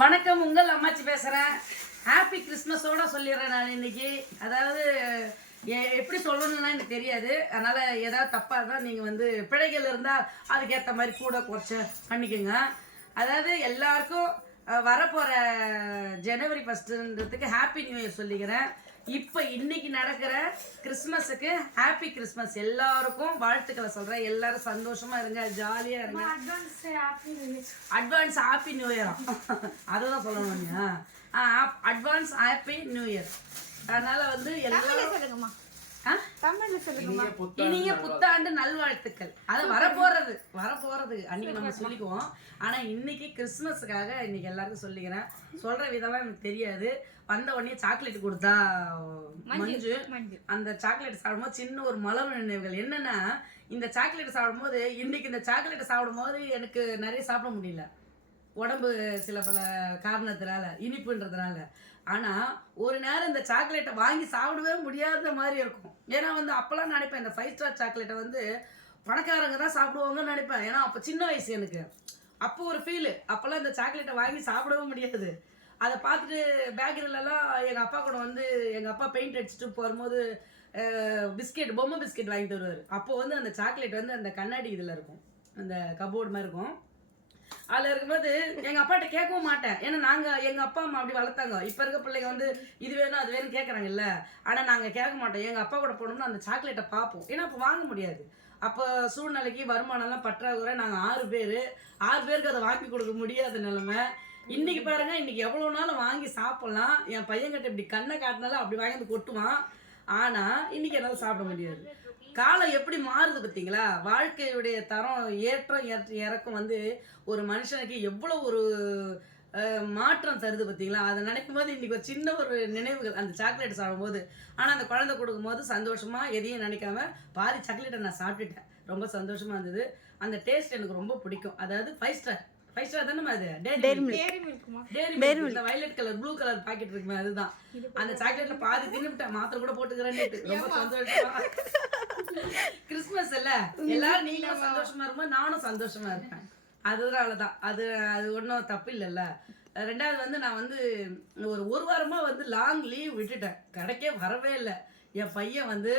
வணக்கம் உங்கள் அம்மாச்சி பேசுகிறேன் ஹாப்பி கிறிஸ்மஸோட சொல்லிடுறேன் நான் இன்னைக்கு. அதாவது எப்படி சொல்லணும்னா எனக்கு தெரியாது. அதனால் ஏதாவது தப்பாக இருந்தால் நீங்கள் வந்து பிழைகள் இருந்தால் அதுக்கேற்ற மாதிரி கூட குறைச்ச பண்ணிக்கோங்க. அதாவது எல்லாருக்கும் வரப்போகிற ஜனவரி ஃபஸ்ட்டுன்றதுக்கு ஹாப்பி நியூ இயர் சொல்லிக்கிறேன். இப்போ இன்னைக்கு நடக்கிற கிறிஸ்மஸுக்கு ஹாப்பி கிறிஸ்மஸ். எல்லாருக்கும் வாழ்த்துக்களை சொல்கிறேன் எல்லாரும் சந்தோஷமா இருங்க ஜாலியாக இருங்க. அட்வான்ஸ் ஹாப்பி நியூ இயரா அதுதான் சொல்லணும் அட்வான்ஸ் ஹாப்பி நியூ இயர் அதனால வந்து எல்லாரும்? தமிழ்ல இனிய புத்தாண்டு நல்வாழ்த்துக்கள். அது வரப்போறது வரப்போறது. அன்னைக்கு நம்ம சொல்லிக்குவோம். ஆனா இன்னைக்கு கிறிஸ்மஸுக்காக இன்னைக்கு எல்லாருக்கும் சொல்லிக்கிறேன். சொல்ற விதம்லாம் எனக்கு தெரியாது. வந்த உடனே சாக்லேட் கொடுத்தா மஞ்சு மஞ்சு. அந்த சாக்லேட் சாப்பிடும்போது சின்ன ஒரு மலர் நினைவுகள். என்னன்னா இந்த சாக்லேட் சாப்பிடும்போது இன்னைக்கு இந்த சாக்லேட் சாப்பிடும்போது எனக்கு நிறைய சாப்பிட முடியல. உடம்பு சில பல காரணத்தினால இனிப்புன்றதுனால. ஆனால் ஒரு நேரம் இந்த சாக்லேட்டை வாங்கி சாப்பிடவே முடியாத மாதிரி இருக்கும். ஏன்னா வந்து அப்போல்லாம் நினைப்பேன் இந்த ஃபைவ் ஸ்டார் சாக்லேட்டை வந்து பணக்காரங்க தான் சாப்பிடுவாங்கன்னு நினைப்பேன். ஏன்னா அப்போ சின்ன வயசு எனக்கு. அப்போ ஒரு ஃபீலு அப்போல்லாம் இந்த சாக்லேட்டை வாங்கி சாப்பிடவே முடியாது. அதை பார்த்துட்டு பேக்கரியிலலாம் எங்கள் அப்பா கூட வந்து எங்கள் அப்பா பெயிண்ட் அடிச்சுட்டு போகும்போது பிஸ்கெட் பொம்மை பிஸ்கெட் வாங்கி தருவார் அப்போ வந்து அந்த சாக்லேட் வந்து அந்த கண்ணாடி இதில் இருக்கும். அந்த கபோர்டு மாதிரி இருக்கும். அதில் இருக்கும்போது எங்கள் அப்பாட்ட கேட்கவும் மாட்டேன். ஏன்னா நாங்கள் எங்கள் அப்பா அம்மா அப்படி வளர்த்தாங்க. இப்போ இருக்க பிள்ளைங்க வந்து இது வேணும் அது வேணும் கேட்குறாங்கல்ல ஆனால் நாங்கள் கேட்க மாட்டோம். எங்கள் அப்பா கூட போனோம்னா அந்த சாக்லேட்டை பார்ப்போம். ஏன்னா அப்போ வாங்க முடியாது. அப்போ சூழ்நிலைக்கு வருமானம்லாம் பற்றாக்குறை. நாங்கள் ஆறு பேர். ஆறு பேருக்கு அதை வாங்கி கொடுக்க முடியாத நிலைமை. இன்னைக்கு பாருங்க இன்னைக்கு எவ்வளோ நாளும் வாங்கி சாப்பிட்லாம். என் பையன்கிட்ட இப்படி கண்ணை காட்டினாலும் அப்படி வாங்கி வந்து கொட்டுவான். ஆனால் இன்னைக்கு என்னால் சாப்பிட முடியாது. காலம் எப்படி மாறுது பார்த்தீங்களா? வாழ்க்கையுடைய தரம் ஏற்றம் ஏற்ற இறக்கம் வந்து ஒரு மனுஷனுக்கு எவ்வளோ ஒரு மாற்றம் தருது பார்த்தீங்களா? அதை நினைக்கும் போது இன்னைக்கு ஒரு சின்ன ஒரு நினைவுகள் அந்த சாக்லேட் சாப்பிடும்போது. ஆனால் அந்த குழந்தை கொடுக்கும்போது சந்தோஷமாக எதையும் நினைக்காம பாதி சாக்லேட்டை நான் சாப்பிட்டுட்டேன். ரொம்ப சந்தோஷமாக இருந்தது. அந்த டேஸ்ட் எனக்கு ரொம்ப பிடிக்கும். அதாவது ஃபைவ் ஸ்டார் ஃபைவ் ஸ்டார் தானே அது டேரி மில்க் டேரி மில்க்குமா டேரி மில்க் இந்த violet colour blue colour packet இருக்குமே அதுதான். அந்த சாக்லேட்ல பாதி தின்னுட்டேன் மாத்திரை கூட போட்டுக்கிறேன்னு ரொம்ப சந்தோஷமா கிறிஸ்மஸ் இல்ல. எல்லாரும் நீங்களும் சந்தோஷமா இருக்கும்போது நானும் சந்தோஷமா இருப்பேன். அதனால தான் அது அது ஒன்றும் தப்பு இல்லைல்ல. ரெண்டாவது வந்து நான் வந்து ஒரு ஒரு வாரமா வந்து லாங் லீவ் விட்டுட்டேன். கடைக்கே வரவே இல்லை. என் பையன் வந்து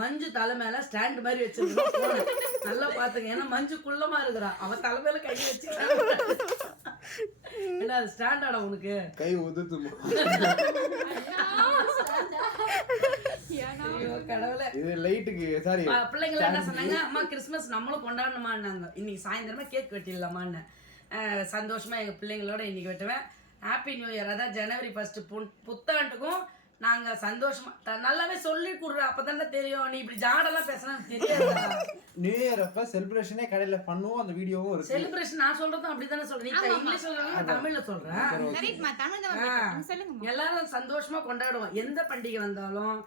மஞ்சு தலை மேல ஸ்டாண்ட் மாதிரி வச்சிருக்கான் phone. நல்லா பாத்துங்க ஏன்னா மஞ்சு குள்ளமா இருக்கிறான் அவன் தலை மேல கை வச்சு ஏன்னா அது ஸ்டாண்டர்டா உனக்கு? கை உதுத்துமா? பிள்ளைங்க என்ன சொன்னாங்க? அம்மா கிறிஸ்மஸ் நம்மளும் கொண்டாடணுமான்னாங்க. இன்னைக்கு சாயந்தரமா கேக் வெட்டிடலாமான்னு. சந்தோஷமா எங்க பிள்ளைங்களோட இன்னைக்கு வெட்டுவேன். ஹாப்பி நியூ இயர் அதான் ஜனவரி ஃபர்ஸ்ட் புத்தாண்டுக்கும் நாங்க சந்தோஷமா நல்லாவே சொல்லி கொடுற அப்பதானே தெரியும். நீ இப்படி ஜாடெல்லாம் பேசினா தெரியாது. நியூ இயர் அப்ப செலிப்ரேஷனே கடையில பண்ணுவோம் அந்த வீடியோவும் இருக்கு. செலிப்ரேஷன் நான் சொல்றதும் அப்படித்தானே சொல்றேன். நீ இங்கிலீஷ்ல சொல்றேன் நான் தமிழ்ல சொல்றேன். தான் எல்லாரும் சந்தோஷமா கொண்டாடுவோம். எந்த பண்டிகை வந்தாலும்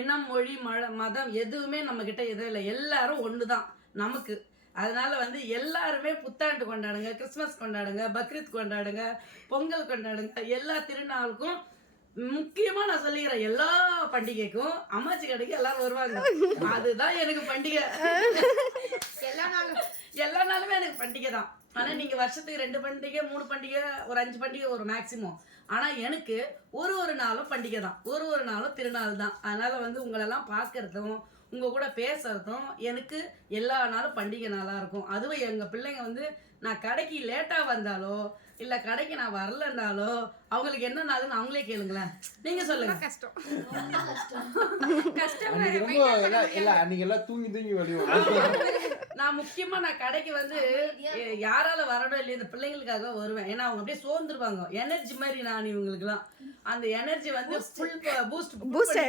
இனம் மொழி மழ மதம் எதுவுமே நம்ம கிட்ட எதுவும் இல்லை. எல்லாரும் ஒண்ணுதான் நமக்கு. அதனால வந்து எல்லாருமே புத்தாண்டு கொண்டாடுங்க கிறிஸ்மஸ் கொண்டாடுங்க பக்ரீத் கொண்டாடுங்க பொங்கல் கொண்டாடுங்க. எல்லா திருநாளுக்கும் முக்கியமா நான் சொல்லிக்கிறேன் எல்லா பண்டிகைக்கும் அம்மாச்சி கடைக்கு எல்லாரும் வருவாங்க. அதுதான் எனக்கு பண்டிகை. எல்லா நாளும் எல்லா நாளுமே எனக்கு பண்டிகை தான். ஆனா நீங்க வருஷத்துக்கு ரெண்டு பண்டிகை மூணு பண்டிகை ஒரு அஞ்சு பண்டிகை ஒரு மேக்சிமம் ஆனா எனக்கு ஒரு ஒரு நாளும் பண்டிகை தான். ஒரு ஒரு நாளும் திருநாள் தான். அதனால வந்து உங்களெல்லாம் பார்க்கறதும் உங்க கூட பேசுறதும் எனக்கு எல்லா நாளும் பண்டிகை நாளா இருக்கும். அதுவும் எங்க பிள்ளைங்க வந்து நான் கடைக்கு லேட்டா வந்தாலோ இல்ல கடைக்கு நான் வரலன்னாலோ அவங்களுக்கு என்ன நாளுன்னு அவங்களே கேளுங்களேன். நீங்க சொல்லுங்க. கஷ்டம் கஷ்டம். அன்னைக்கு ரொம்ப எல்லாம் இல்ல எல்லாம் தூங்கி தூங்கி வழியும் நான் முக்கியமா நான் கடைக்கு வந்து யாரால வரணும் இல்லையா இந்த பிள்ளைங்களுக்காக வருவேன். ஏன்னா அவங்க அப்படியே சோர்ந்துருவாங்க. எனர்ஜி மாதிரி நான் இவங்களுக்குலாம் அந்த எனர்ஜி வந்து ஃபுல் பூஸ்ட் பூஸ்ட்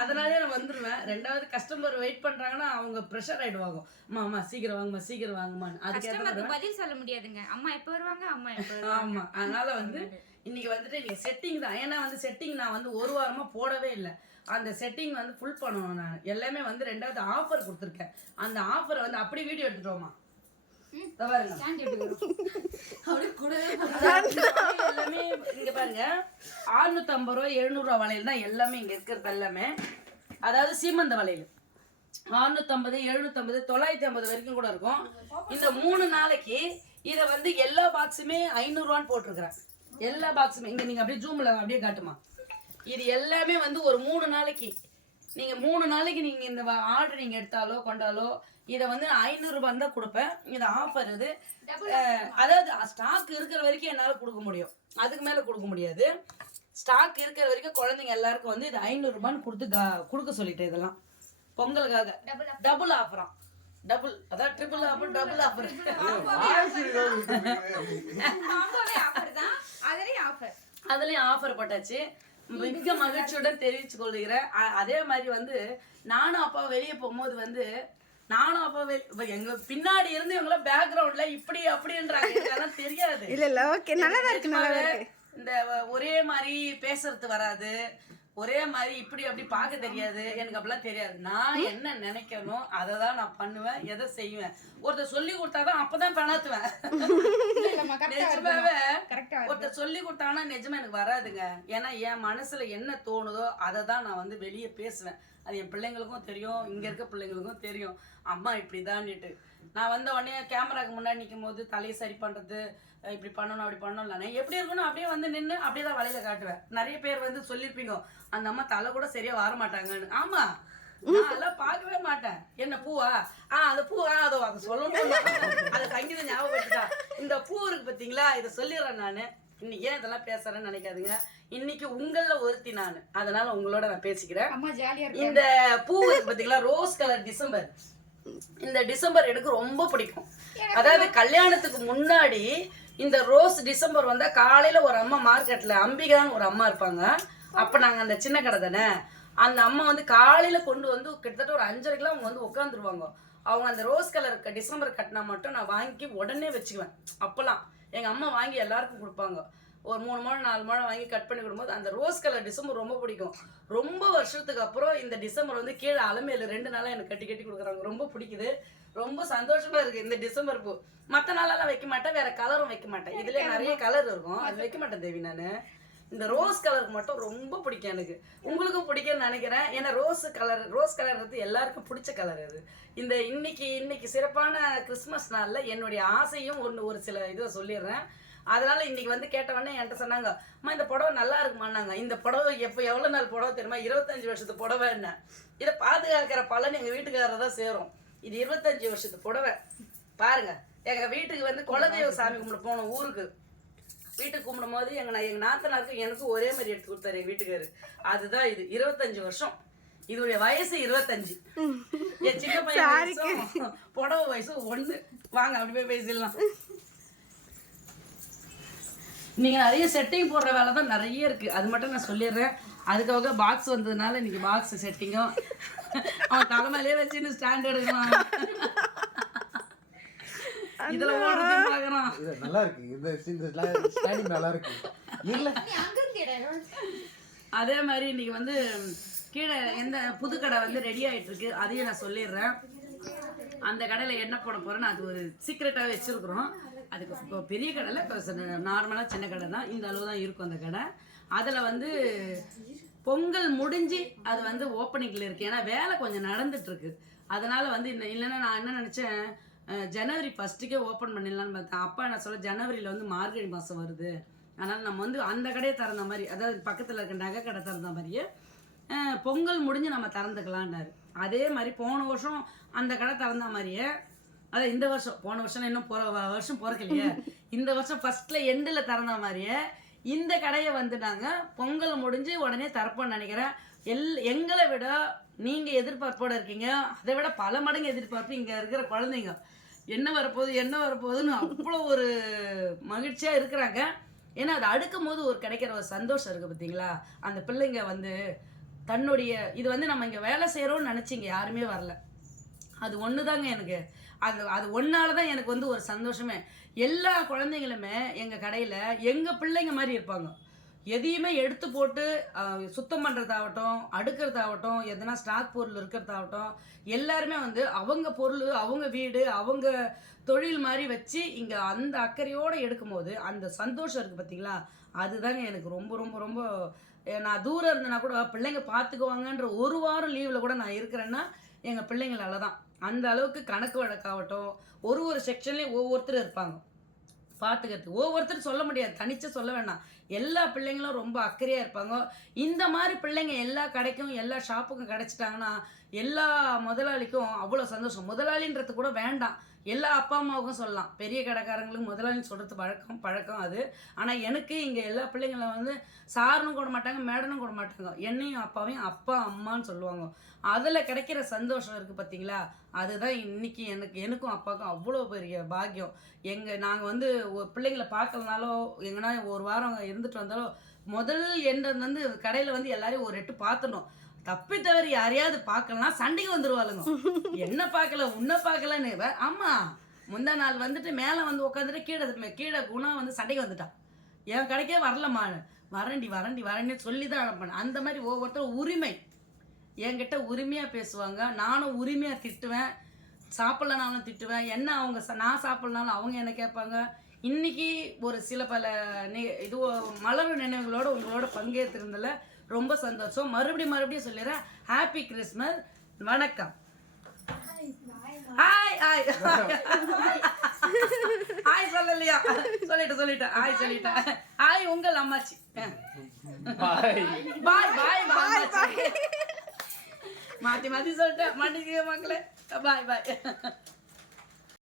அதனாலே நான் வந்துருவேன். ரெண்டாவது கஸ்டமர் வெயிட் பண்றாங்கன்னா அவங்க ப்ரெஷர் ஆயிடுவாங்க. அம்மா அம்மா சீக்கிரம் வாங்கம்மா சீக்கிரம் அதுக்கேற்ற கஸ்டமருக்கு பதில் சொல்ல முடியாதுங்க. அம்மா எப்ப வருவாங்க? அம்மா எப்ப ஆமா. அதனால வந்து இன்னைக்கு வந்துட்டு நீங்க செட்டிங் தான். ஏன்னா வந்து செட்டிங் நான் வந்து ஒரு வாரமா போடவே இல்லை. அந்த செட்டிங் வந்து ஃபுல் பண்ணணும் நான். எல்லாமே வந்து ரெண்டாவது ஆஃபர் கொடுத்துருக்கேன். அந்த ஆஃபரை வந்து அப்படி வீடியோ எடுத்துட்டோமா? எல்லாமே இங்க பாருங்க. 650 ஐம்பது ரூபா எழுநூறு ரூபா வளையல் தான் எல்லாமே இங்க இருக்கிறது எல்லாமே. அதாவது சீமந்த வளையல். 650 ஐம்பது எழுநூத்தம்பது தொள்ளாயிரத்தி ஐம்பது வரைக்கும் கூட இருக்கும். இந்த மூணு நாளைக்கு இதை வந்து எல்லா பாக்ஸுமே ஐநூறுரூவான்னு போட்டிருக்கிறேன். எல்லா பாக்ஸுமே இங்க நீங்க அப்படியே ஜூம்ல அப்படியே காட்டுமா இது எல்லாமே வந்து ஒரு மூணு நாளைக்கு. நீங்க மூணு நாளைக்கு நீங்க இந்த ஆர்டர் நீங்க எடுத்தாலோ கொண்டாலோ இதை வந்து ஐநூறு ரூபாய் தான் கொடுப்பேன். இது ஆஃபர் இது. அதாவது ஸ்டாக் இருக்கிற வரைக்கும் என்னால் கொடுக்க முடியும். அதுக்கு மேலே கொடுக்க முடியாது. ஸ்டாக் இருக்கிற வரைக்கும் குழந்தைங்க எல்லாருக்கும் வந்து இது ஐநூறு ரூபான்னு கொடுத்து கா- கொடுக்க சொல்லிட்டேன் இதெல்லாம். பொங்கலுக்காக. டபுள் ஆஃபராம் டபுள் அதான் ட்ரிபிள் ஆஃபர் டபுள் ஆஃபர் காம்போவே ஆஃபர் தான் அதுலயும் ஆஃபர் அதுலயும் ஆஃபர் போட்டாச்சு. மிக்க மகிழ்ச்சியுடன் தெரிவிச்சு கொள்கிறேன் அதே மாதிரி வந்து நானும் அப்பா வெளியே போகும்போது வந்து நானும் அப்பா எங்க பின்னாடி இருந்து இவங்கள பேக்ரவுண்ட்ல இப்படி அப்படின்றாங்க. இதெல்லாம் தெரியாது. இல்ல இல்ல ஓகே நல்லா தான் இருக்கு. இந்த ஒரே மாதிரி பேசுறது வராது. ஒரே மாதிரி இப்படி அப்படி பார்க்க தெரியாது. எனக்கு அப்படிலாம் தெரியாது. நான் என்ன நினைக்கணும் அதை தான் நான் பண்ணுவேன் எதை செய்வேன். ஒருத்தர் சொல்லி கொடுத்தாதான் அப்பதான் பெணாத்துவேன். நிஜமாவே ஒருத்தர் சொல்லி கொடுத்தாங்கன்னா நிஜமா எனக்கு வராதுங்க. ஏன்னா என் மனசுல என்ன தோணுதோ அதை தான் நான் வந்து வெளியே பேசுவேன். அது என் பிள்ளைங்களுக்கும் தெரியும் இங்க இருக்க பிள்ளைங்களுக்கும் தெரியும். அம்மா இப்படிதான்னுட்டு. நான் வந்த உடனே கேமராக்கு முன்னாடி நிற்கும் போது தலையை சரி பண்றது அஹ் இப்படி பண்ணணும் அப்படி பண்ணணும் நானே எப்படி இருக்கணும் அப்படியே வந்து நின்று அப்படியே தான் வலையில காட்டுவேன். நிறைய பேர் வந்து சொல்லியிருப்பீங்க அந்த அம்மா தலை கூட சரியா வர மாட்டாங்கன்னு. ஆமா நான் அதெல்லாம் பார்க்கவே மாட்டேன். என்ன பூவா? ஆ அந்த பூ ஆ அதோ அதை சொல்லணும் அதை சங்கீதம் ஞாபகப்படுத்தா இந்த பூ இருக்கு பார்த்தீங்களா இதை சொல்லிடுறேன் நான். இன்னைக்கு ஏன் இதெல்லாம் பேசுறேன்னு நினைக்காதீங்க. இன்னைக்கு உங்கள ஒருத்தி நான். அதனால உங்களோட நான் பேசிக்கிறேன். இந்த பூ இருக்கு பார்த்தீங்களா ரோஸ் கலர் டிசம்பர். இந்த டிசம்பர் எனக்கு ரொம்ப பிடிக்கும். அதாவது கல்யாணத்துக்கு முன்னாடி இந்த ரோஸ் டிசம்பர் வந்தா காலையில ஒரு அம்மா மார்க்கெட்ல அம்பிகான்னு ஒரு அம்மா இருப்பாங்க. அப்ப நாங்க அந்த சின்ன கடை தானே? அந்த அம்மா வந்து காலையில கொண்டு வந்து கிட்டத்தட்ட ஒரு அஞ்சரைக்கெல்லாம் அவங்க வந்து உட்காந்துருவாங்க அவங்க அந்த ரோஸ் கலர் டிசம்பர் கட்டினா மட்டும் நான் வாங்கி உடனே வச்சுக்குவேன். அப்பெல்லாம் எங்க அம்மா வாங்கி எல்லாருக்கும் கொடுப்பாங்க. ஒரு மூணு முழம் நாலு முழம் வாங்கி கட் பண்ணி கொடுக்கும்போது அந்த ரோஸ் கலர் டிசம்பர் ரொம்ப பிடிக்கும். ரொம்ப வருஷத்துக்கு அப்புறம் இந்த டிசம்பர் வந்து கீழே அலமையில ரெண்டு நாளா எனக்கு கட்டி கட்டி கொடுக்குறாங்க. ரொம்ப பிடிக்குது. ரொம்ப சந்தோஷமா இருக்கு இந்த டிசம்பர் பூ. மற்ற நாளெல்லாம் வைக்க மாட்டேன். வேற கலரும் வைக்க மாட்டேன். இதுல நிறைய கலர் இருக்கும். அது வைக்க மாட்டேன் தேவி நானு. இந்த ரோஸ் கலருக்கு மட்டும் ரொம்ப பிடிக்கும் எனக்கு. உங்களுக்கும் பிடிக்கும்னு நினைக்கிறேன். ஏன்னா ரோஸ் கலர் ரோஸ் கலர்ன்றது எல்லாருக்கும் பிடிச்ச கலர் அது. இந்த இன்னைக்கு இன்னைக்கு சிறப்பான கிறிஸ்மஸ் நாள்ல என்னுடைய ஆசையும் ஒன்று ஒரு சில இதை சொல்லிடுறேன். அதனால இன்னைக்கு வந்து கேட்ட உடனே என்கிட்ட சொன்னாங்க அம்மா இந்த புடவை நல்லா இருக்குமான்னாங்க. இந்த புடவை எப்போ எவ்வளோ நாள் புடவை தெரியுமா? இருபத்தஞ்சு வருஷத்து புடவை என்ன? இதை பாதுகாக்கிற பலன் எங்கள் வீட்டுக்காரர் தான் சேரும். இது இருபத்தஞ்சு வருஷத்து புடவை. பாருங்க எங்க வீட்டுக்கு வந்து குலதெய்வ சாமி கும்பிட போனோம் ஊருக்கு. வீட்டுக்கு கும்பிடும் போது எங்க நான் எங்க நாத்தனாருக்கு எனக்கும் ஒரே மாதிரி எடுத்து கொடுத்தாரு எங்க வீட்டுக்காரு. அதுதான் இது இருபத்தஞ்சு வருஷம். இதோடைய வயசு இருபத்தஞ்சு. என் சின்ன பையன் புடவை வயசும் ஒண்ணு. வாங்க அப்படி போய் பேசிடலாம். நீங்க நிறைய செட்டிங் போடுற வேலை தான் நிறைய இருக்கு. அது மட்டும் நான் சொல்லிடுறேன். அதுக்காக பாக்ஸ் வந்ததுனால இன்னைக்கு பாக்ஸ் செட்டிங்கும் அவன் தலைமையிலே வச்சு ஸ்டாண்ட் எடுக்கலாம் இதுல ஓடுறது பாக்குறான் இது நல்லா இருக்கு. இந்த ஸ்டாண்டிங் நல்லா இருக்கு. இல்ல. அதே மாதிரி இன்னைக்கு வந்து கீழே எந்த புது கடை வந்து ரெடி ஆயிட்டு இருக்கு அதையும் நான் சொல்லிடுறேன். அந்த கடையில் என்ன போட போறேன்னு அது ஒரு சீக்ரெட்டாக வச்சிருக்கிறோம். அதுக்கு பெரிய கடையில் நார்மலாக சின்ன கடை தான். இந்த அளவு தான் இருக்கும் அந்த கடை. அதில் வந்து பொங்கல் முடிஞ்சு அது வந்து ஓப்பனிங்கில் இருக்கு. ஏன்னா வேலை கொஞ்சம் நடந்துட்டு இருக்கு அதனால வந்து இன்னும் இல்லைன்னா நான் என்ன நினச்சேன் ஜனவரி ஃபஸ்ட்டுக்கே ஓப்பன் பண்ணிடலான்னு பார்த்தேன். அப்பா என்ன சொல்ல ஜனவரியில் வந்து மார்கழி மாதம் வருது. அதனால் நம்ம வந்து அந்த கடையை திறந்த மாதிரி அதாவது பக்கத்தில் இருக்க நகை கடை திறந்த மாதிரியே பொங்கல் முடிஞ்சு நம்ம திறந்துக்கலான்னாரு அதே மாதிரி போன வருஷம் அந்த கடை திறந்த மாதிரியே அதான் இந்த வருஷம் போன வருஷம் இன்னும் போற வ- வருஷம் பிறக்கலையே இந்த வருஷம் ஃபர்ஸ்ட்ல எண்டில் திறந்த மாதிரியே இந்த கடையை வந்து நாங்கள் பொங்கல் முடிஞ்சு உடனே திறப்போம்னு நினைக்கிறேன். எல் எங்களை விட நீங்கள் எதிர்பார்ப்போடு இருக்கீங்க. அதை விட பல மடங்கு எதிர்பார்ப்பு இங்கே இருக்கிற குழந்தைங்க. என்ன வரப்போகுது என்ன வரப்போகுதுன்னு அவ்வளோ ஒரு மகிழ்ச்சியாக இருக்கிறாங்க. ஏன்னா அது அடுக்கும் போது ஒரு கிடைக்கிற ஒரு சந்தோஷம் இருக்குது பார்த்தீங்களா அந்த பிள்ளைங்க வந்து தன்னுடைய இது வந்து நம்ம இங்கே வேலை செய்கிறோம்னு நினச்சிங்க யாருமே வரல. அது ஒன்று தாங்க எனக்கு. அது அது ஒன்றால் தான் எனக்கு வந்து ஒரு சந்தோஷமே. எல்லா குழந்தைங்களுமே எங்கள் கடையில் எங்கள் பிள்ளைங்க மாதிரி இருப்பாங்க. எதையுமே எடுத்து போட்டு சுத்தம் பண்ணுறதாகட்டும் அடுக்கிறதாகட்டும் எதனா ஸ்டாக் பொருள் இருக்கிறதாகட்டும் எல்லாருமே வந்து அவங்க பொருள் அவங்க வீடு அவங்க தொழில் மாதிரி வச்சு இங்கே அந்த அக்கறையோடு எடுக்கும்போது அந்த சந்தோஷம் இருக்குது பார்த்தீங்களா அதுதாங்க எனக்கு ரொம்ப ரொம்ப ரொம்ப நான் தூரம் இருந்தேன்னா கூட பிள்ளைங்க பார்த்துக்குவாங்கன்ற ஒரு வாரம் லீவில் கூட நான் இருக்கிறேன்னா எங்கள் பிள்ளைங்களால தான் அந்த அளவுக்கு கணக்கு வழக்காகட்டும் ஒரு ஒரு செக்ஷன்லேயும் ஒவ்வொருத்தர் இருப்பாங்க. பார்த்துக்கிறது ஒவ்வொருத்தரும் சொல்ல முடியாது. தனிச்சு சொல்ல வேண்டாம் எல்லா பிள்ளைங்களும் ரொம்ப அக்கறையாக இருப்பாங்க. இந்த மாதிரி பிள்ளைங்க எல்லா கடைக்கும் எல்லா ஷாப்புக்கும் கிடைச்சிட்டாங்கன்னா எல்லா முதலாளிக்கும் அவ்வளோ சந்தோஷம். முதலாளின்றது கூட வேண்டாம். எல்லா அப்பா அம்மாவுக்கும் சொல்லலாம். பெரிய கடைக்காரங்களுக்கு முதலாளின்னு சொல்கிறது பழக்கம் பழக்கம் அது. ஆனால் எனக்கு இங்கே எல்லா பிள்ளைங்களும் வந்து சாருன்னு கூட மாட்டாங்க மேடனும் கூட மாட்டாங்க. என்னையும் அப்பாவையும் அப்பா அம்மான்னு சொல்லுவாங்க. அதில் கிடைக்கிற சந்தோஷம் இருக்குது பார்த்தீங்களா அதுதான் இன்றைக்கி எனக்கு எனக்கும் அப்பாவுக்கும் அவ்வளோ பெரிய பாக்கியம். எங்கள் நாங்கள் வந்து பிள்ளைங்களை பார்க்கலனாலோ எங்கன்னா ஒரு வாரம் இருந்துட்டு வந்தாலோ முதல் எண்ணம் வந்து கடையில் வந்து எல்லாரையும் ஒரு எட்டு பார்த்தணும் தப்பி தவறி யாரையாவது பார்க்கலாம் சண்டைக்கு வந்துருவாளுங்க. என்ன பார்க்கல உன்ன பார்க்கலன்னு. ஆமா. முந்தா நாள் வந்துட்டு மேலே வந்து உட்காந்துட்டு கீழே கீழே குணா வந்து சண்டைக்கு வந்துட்டான் என் கடைக்கே வரலம்மா. வரண்டி வரண்டி வரண்டி சொல்லி தான் அனுப்பினேன். அந்த மாதிரி ஒவ்வொருத்தரும் உரிமை. என்கிட்ட உரிமையாக பேசுவாங்க. நானும் உரிமையாக திட்டுவேன். சாப்பிட்லனாலும் திட்டுவேன். என்ன அவங்க நான் சாப்பிட்லனாலும் அவங்க என்ன கேட்பாங்க? இன்னைக்கு ஒரு சில பல நி இது மலர் நினைவுகளோட உங்களோட பங்கேற்றிருந்ததில் ரொம்ப சந்தோஷம். மறுபடியும் மறுபடியும் சொல்லிடுறேன். ஹாப்பி கிறிஸ்மஸ் வணக்கம். ஹாய் ஹாய் ஹாய் சொல்லலையா? சொல்லிட்டேன் சொல்லிட்டேன். ஹாய் சொல்லிட்டேன். ஹாய் உங்கள் அம்மாச்சி. பாய் பாய் பாய் பாய் மாத்தி மாத்தி சொல்லிட்டேன். மாட்டிக்க மக்களே பாய் பாய்